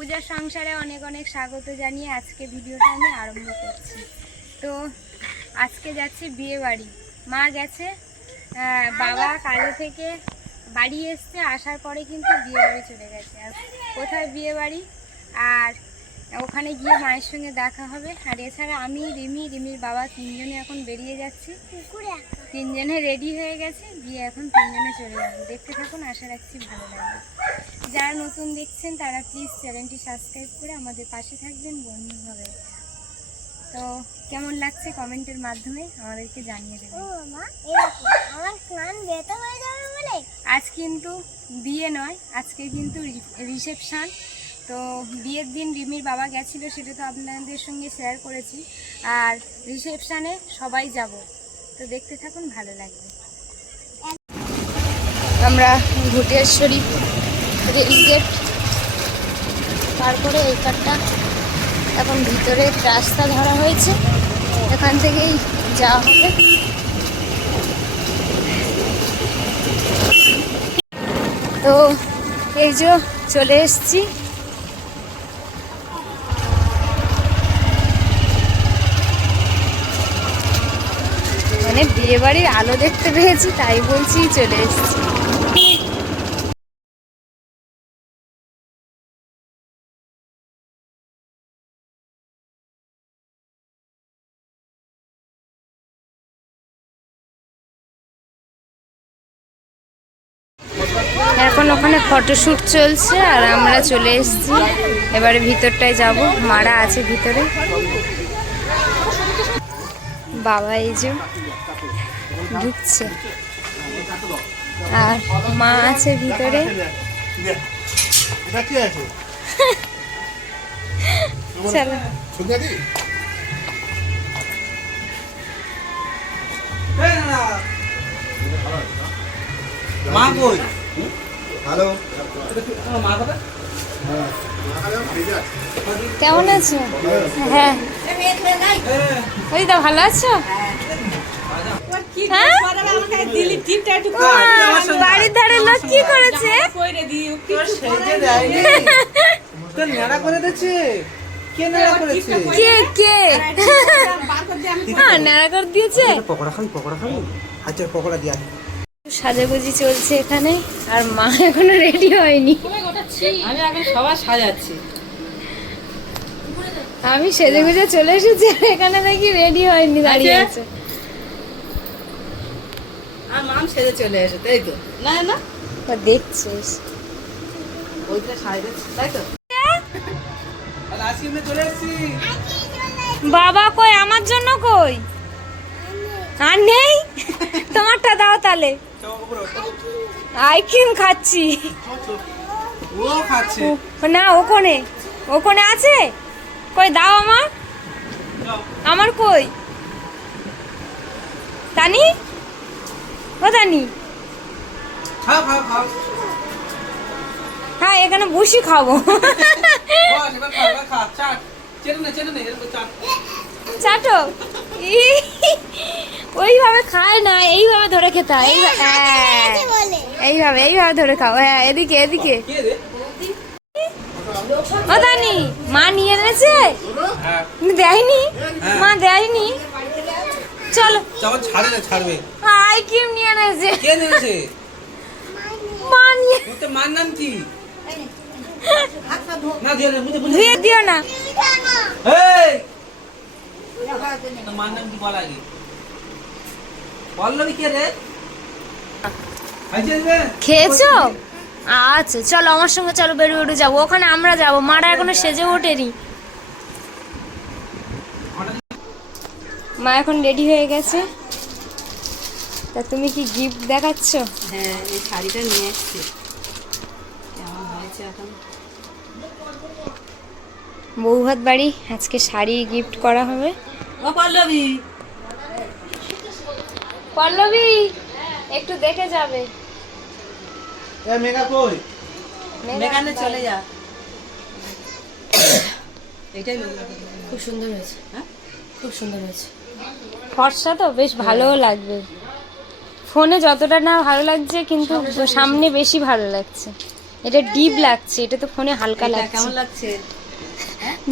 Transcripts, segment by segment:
পূজার সংসারে অনেক অনেক স্বাগত জানিয়ে আজকে ভিডিওটা আমি আরম্ভ করছি। তো আজকে যাচ্ছি বিয়ে বাড়ি। মা গেছে, বাবা কালে থেকে বাড়ি এসছে, আসার পরে কিন্তু বিয়ে বাড়ি চলে গেছে। আর কোথায় বিয়ে বাড়ি, আর ওখানে গিয়ে মায়ের সঙ্গে দেখা হবে। আর এছাড়া আমি, রিমির বাবা তিনজনে এখন বেরিয়ে যাচ্ছি। তিনজনে রেডি হয়ে গেছে, গিয়ে এখন তিনজনে চলে যাবো। দেখতে থাকুন, আশা রাখছি ভালো লাগবে। যারা নতুন দেখছেন তারা প্লিজ চ্যানেলটি সাবস্ক্রাইব করে আমাদের পাশে থাকবেন, বন্ধু হবে। তো কেমন লাগছে কমেন্টের মাধ্যমে আমাদেরকে জানিয়ে দেবেন। আজ কিন্তু বিয়ে নয়, আজকে কিন্তু রিসেপশন। তো বিয়ের দিন রিমির বাবা গেছিলো, সেটা তো আপনাদের সঙ্গে শেয়ার করেছি। আর রিসেপশানে সবাই যাব, তো দেখতে থাকুন, ভালো লাগবে। আমরা ভুটিয়াশ্বরী রেলগেট তারপরে এই কারটা এখন ভিতরে রাস্তা ধরা হয়েছে, এখান থেকেই যাওয়া হবে। তো এই যে চলে এসছি। মানে বিয়ে বাড়ির আলো দেখতে পেয়েছি, তাই বলছি চলে এসছি। এখন ওখানে ফটোশ্যুট চলছে আর আমরা চলে এসেছি। এবারে ভিতরটায় যাব, মারা আছে ভিতরে। বাবা এই যে ঢুকছে আর মা আছে ভিতরে। চলো মা কই? হ্যালো, কেমন আছো? হ্যাঁ, ওই তো ভালো আছো? বাড়ির ধারে লোক কি করেছে? কে কে নাড়া করে দিয়েছে? পকোড়া খাবি? পকোড়া খাবি? আচ্ছা, পকোড়া দিয়া। সাজাগুজি চলছে এখানে, আর মা এখনো রেডি হয়নি। আমি এখন সবার সাজাচ্ছি। আমি সেজে গুজে চলে এসেছি, এখানে দেখি রেডি হয়নি, দাঁড়িয়ে আছে। আর মাম সেজে চলে এসে, তাই তো? না না, ও দেখছিস ওইটা সাজাচ্ছি, তাই তো? চলে এসেছি। বাবা কই, আমার জন্য কই? আর নেই, তোমারটা দাও তাহলে। আইসক্রিম খাচ্ছি। ও খাচ্ছে না, ওখানে ওখানে আছে, কই দাও আমার। আমার কই? তানি, ও তানি, খাও খাও খাও। হ্যাঁ এখানে বসি খাবো। এবার খা, এবার খা। চাট চেটে নে এরকম চাট। চাটো ওইভাবে খায় না, এইভাবে ধরে খেতে হয়। এইভাবে এইভাবে ধরে খাও। হ্যাঁ, এদিকে এদিকে। ও দানি, মা নিয়ে এনেছে, দেয়নি, মা দেয়নি। চলো, যখন ছাড়ে না ছাড়বে। আইসক্রিম নিয়ে এনেছে। কে নিয়েছে? মা নিয়ে। তোর মার নাম কি? না দিও না, মুঝে ধুয়ে দিও না। এই তোর মার নাম কি বল আগে? বললি কে রে? খেয়েছো? আচ্ছা চলো আমার সঙ্গে, চলো বেরু যাবো, ওখানে আমরা যাবো। মারা এখনো সেজে ওঠেনি। মা এখন রেডি হয়ে গেছে। তা তুমি কি গিফট দেখাচ্ছ? হ্যাঁ, এই শাড়িটা নিয়ে এসছি। কেমন হয়েছে এখন? বৌভাত বাড়ি, আজকে শাড়ি গিফট করা হবে। ও পল্লবী, পল্লবী একটু দেখে যাবে। এ মেঘা কই? মেঘানে চলে যা। এটাই খুব সুন্দর হয়েছে। হ্যাঁ, খুব সুন্দর হয়েছে। ফর্সা তো বেশ ভালোও লাগবে। ফোনে যতটা না ভালো লাগছে, কিন্তু সামনে বেশি ভালো লাগছে। এটা ডিপ লাগছে, এটা তো ফোনে হালকা এটা লাগছে। কেমন লাগছে?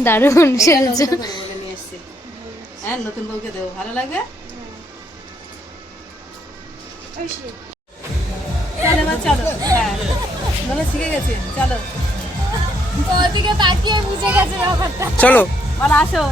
দারুণ এটা সেজেছো। নতুন করে বলে নিয়ে এসেছি। হ্যাঁ, নতুন বউকে দেবো, ভালো লাগবে? চলো এবার চলো। হ্যাঁ, বলে শিখে গেছে, চলো। ওদিকে তাকিয়ে বুঝে গেছে ব্যাপারটা। চলো বলো আসো।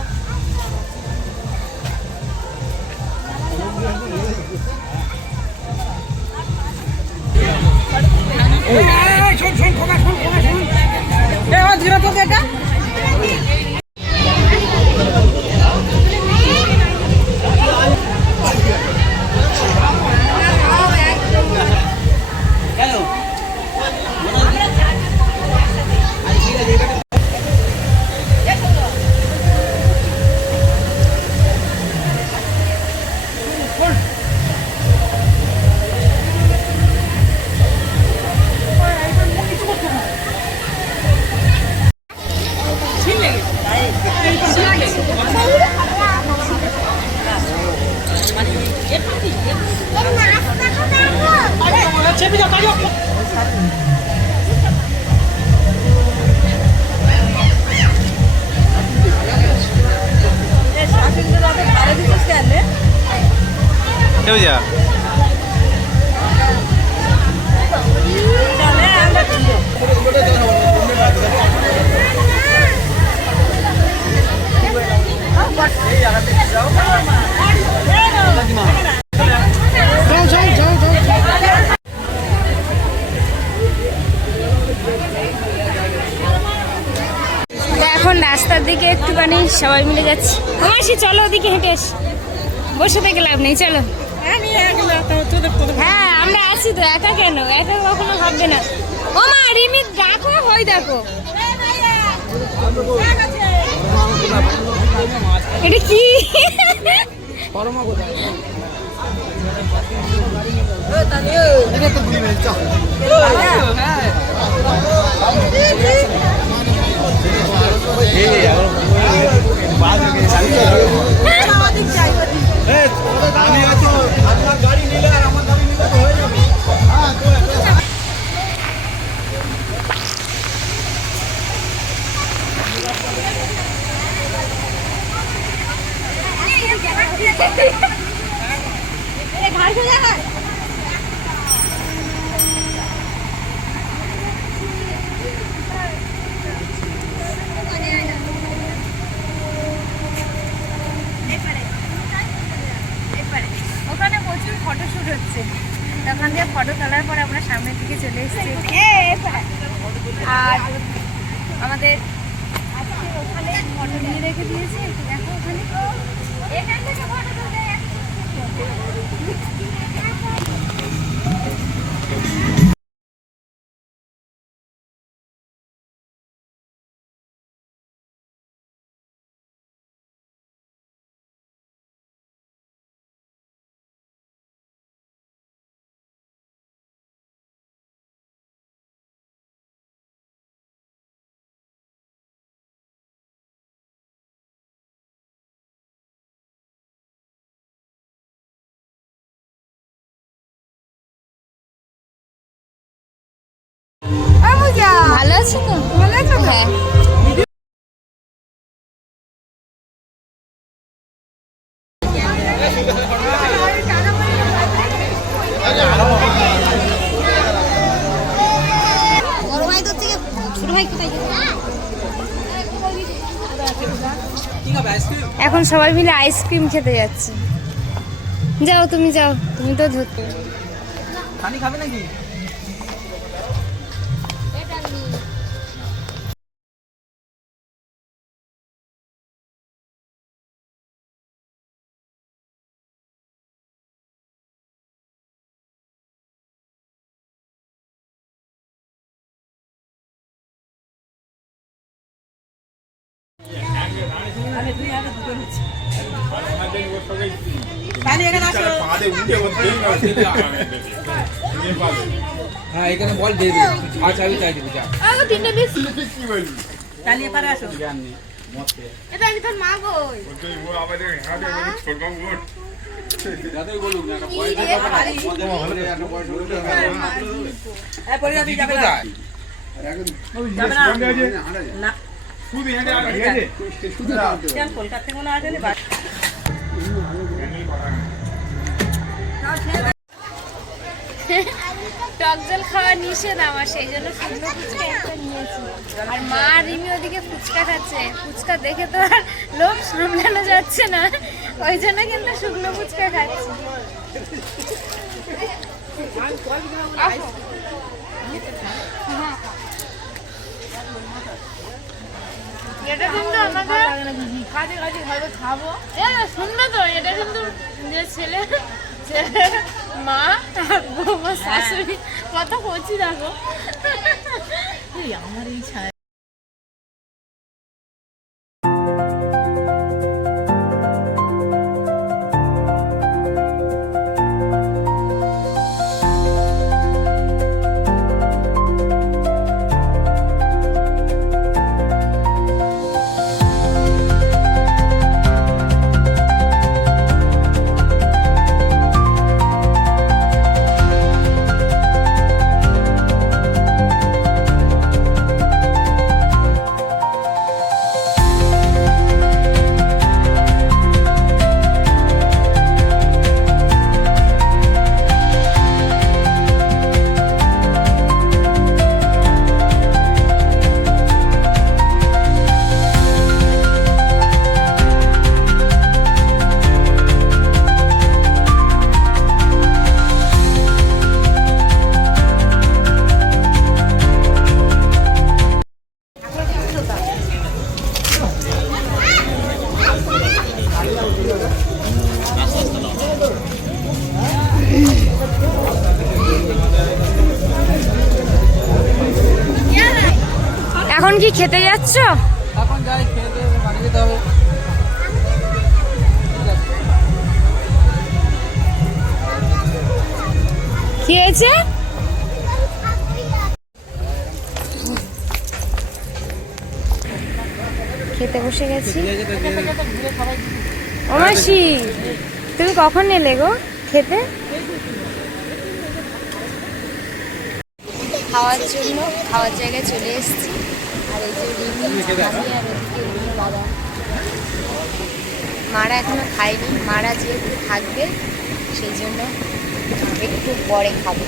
কেউ যা তো এখন রাস্তার দিকে একটুখানি সবাই মিলে যাচ্ছি। মাসি চলো ওদিকে হেঁটে এসি। বসে থেকে লাভ নেই, চলো। হ্যাঁ আমরা আছি তো, একা কেন? একা কখনো ভাববে না। ও মা রিমি ডাকো, হই দেখো এটা কি? ওখানে প্রচুর ফটোশুট হচ্ছে, ওখান দিয়ে ফটো তোলার পর আমরা সামনের দিকে চলে এসেছি। আর আমাদের আজকে ওখানে ফটো নিয়ে রেখে দিয়েছে, দেখো ওখানে এখান থেকে ফটো তুলতে ভালো আছো তো? ভালো আছো? হ্যাঁ। এখন সবাই মিলে আইসক্রিম খেতে যাচ্ছে। যাও তুমি, যাও তুমি তো ধরতে। পানি খাবে নাকি? হ্যাঁ এখানে বল দিয়ে দিবি, আর চাবি চাই দিবি, যা চালিয়ে পারে আসো। এটা আমি তোর মা গই। দাদাই বলুন না, একটা পয়সা দাও না, মজা ভালো একটা পয়সা দাও। এই পরে যাবি, যাবে না। যাবে না না কেন কলকাতা থেকে মনে আসেনি টক জল খাওয়া নিষেধ আমার, সেই জন্য শুকনো ফুচকা একটা নিয়েছি। আর মা রিমি ওদিকে ফুচকা খাচ্ছে, ফুচকা দেখে তো আর লোভ সামলানো যাচ্ছে না, ওই জন্য কিন্তু শুকনো ফুচকা খাচ্ছি। এটা কিন্তু আমাকে খাবো শুনবে তো, এটা কিন্তু যে ছেলে মা বৌমা শাশুড়ি কত করছি দেখো। আমার এই ছায়া এখন কি খেতে যাচ্ছ? এখন যাই, খেয়ে দিয়ে বাড়ি যেতে হবে। কি হয়েছে? খেতে বসে গেছি। ও মাসি, তুমি কখন এলে গো খেতে? খাওয়ার জন্য খাওয়ার জায়গায় চলে এসেছি। আর এই যে রিমি, আমি আর এদিকে রিমির বাবা। মারা এখনো খায়নি, মারা যেহেতু থাকবে সেই জন্য একটু পরে খাবো।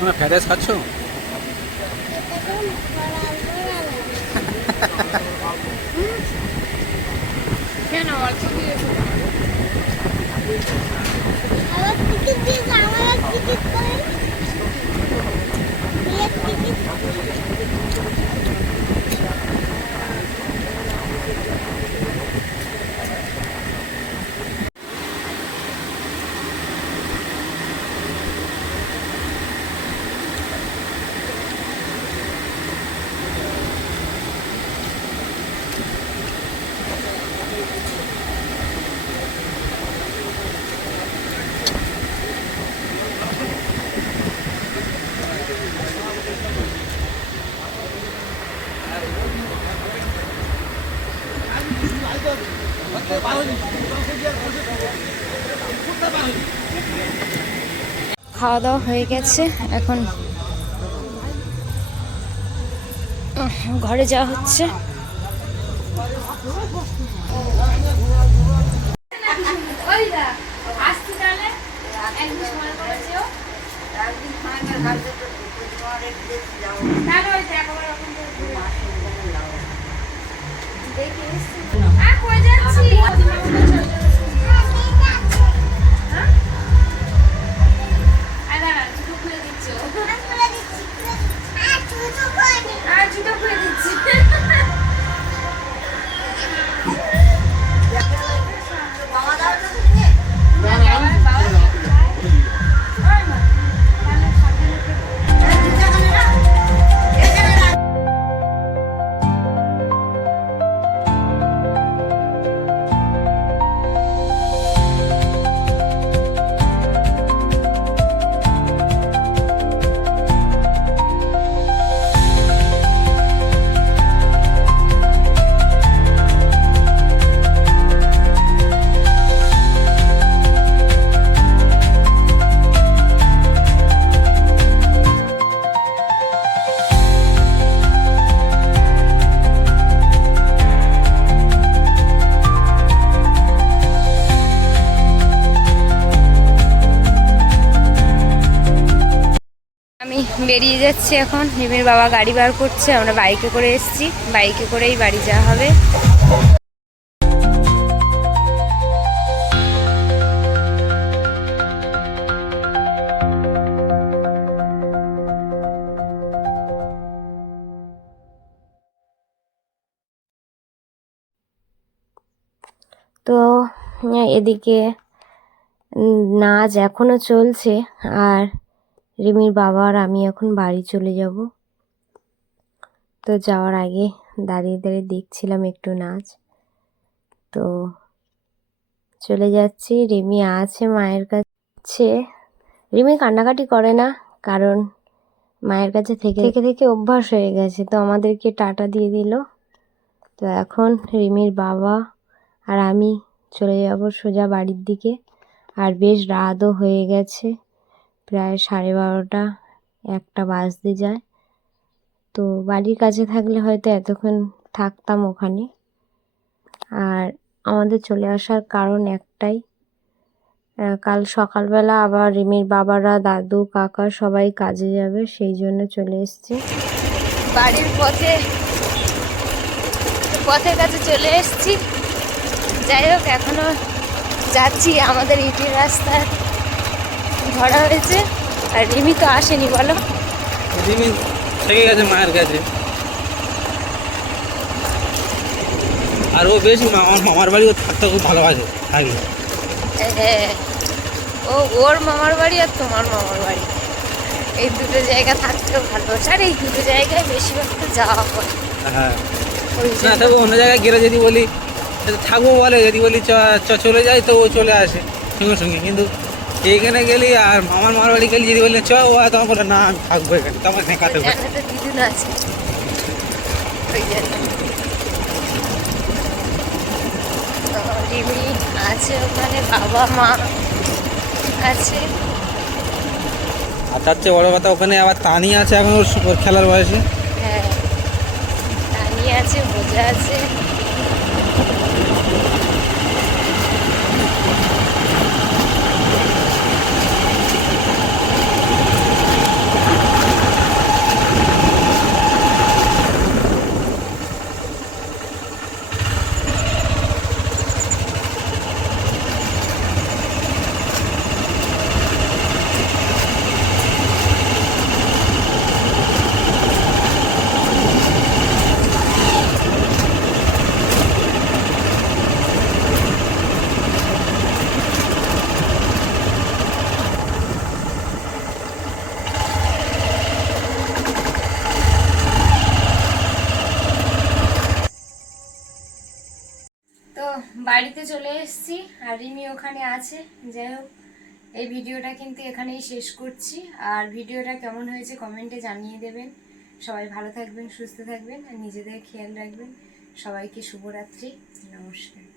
তোমরা ফ্যারেস খাচ্ছ? কেন খাওয়া দাওয়া হয়ে গেছে, এখন ঘরে যাওয়া হচ্ছে। দেখি কই যাচ্ছি জুতো খুলে দিচ্ছি আমি বেরিয়ে যাচ্ছি এখন। রিমির বাবা গাড়ি বার করছে, আমরা বাইকে করে এসেছি, বাইকে করেই বাড়ি যাওয়া হবে। তো এদিকে নাচ এখনো চলছে, আর রিমির বাবা আর আমি এখন বাড়ি চলে যাব। তো যাওয়ার আগে দাঁড়িয়ে দাঁড়িয়ে দেখছিলাম একটু নাচ। তো চলে যাচ্ছি। রিমি আছে মায়ের কাছে। রিমি কান্নাকাটি করে না, কারণ মায়ের কাছে থেকে থেকে থেকে অভ্যাস হয়ে গেছে। তো আমাদেরকে টাটা দিয়ে দিল। তো এখন রিমির বাবা আর আমি চলে যাব সোজা বাড়ির দিকে। আর বেশ রাতও হয়ে গেছে, প্রায় 12:30 1টা বাজতে যায়। তো বাড়ির কাছে থাকলে হয়তো এতক্ষণ থাকতাম ওখানে। আর আমাদের চলে আসার কারণ একটাই, কাল সকালবেলা আবার রিমির বাবারা, দাদু, কাকা সবাই কাজে যাবে, সেই জন্য চলে এসেছি। বাড়ির পথের কাছে চলে এসেছি। যাই হোক, এখনো যাচ্ছি। আমাদের ইটের রাস্তা ধরা হয়েছে, আর রিমি তো আসেনি। বলো, রিমি থেকে গেছে মায়ের কাছে। আর ও বেশি মামার বাড়ি থাকতে খুব ভালোবাসে। হ্যাঁ, ওর মামার বাড়ি আর তোমার মামার বাড়ি, এই দুটো জায়গা থাকতেও ভালোবাসে। আর এই দুটো জায়গায় বেশিরভাগ তো যাওয়া হয়। হ্যাঁ, না তবে অন্য জায়গায় গেলে যদি বলি থাকবো বলে, যদি বলি চলে যাই, তো ও চলে আসে সঙ্গে সঙ্গে। কিন্তু এইখানে গেলি আর মামার বাড়ি গেলি, যদি বললে চ, ও তখন বলে না আমি থাকবো এখানে, তখন ঠেকাতে হবে। দিদুন আছে, ওই জন্য। রিমি আছে ওখানে, বাবা মা আছে। আর তার চেয়ে বড় কথা, ওখানে আবার তানি আছে এখন, ওর সুপার খেলার বয়সে। হ্যাঁ, তানি আছে, বোঝা আছে। বাড়িতে চলে এসেছি, আর রিমি ওখানে আছে। যাই হোক, এই ভিডিওটা কিন্তু এখানেই শেষ করছি। আর ভিডিওটা কেমন হয়েছে কমেন্টে জানিয়ে দেবেন। সবাই ভালো থাকবেন, সুস্থ থাকবেন, আর নিজেদের খেয়াল রাখবেন। সবাইকে শুভরাত্রি, নমস্কার।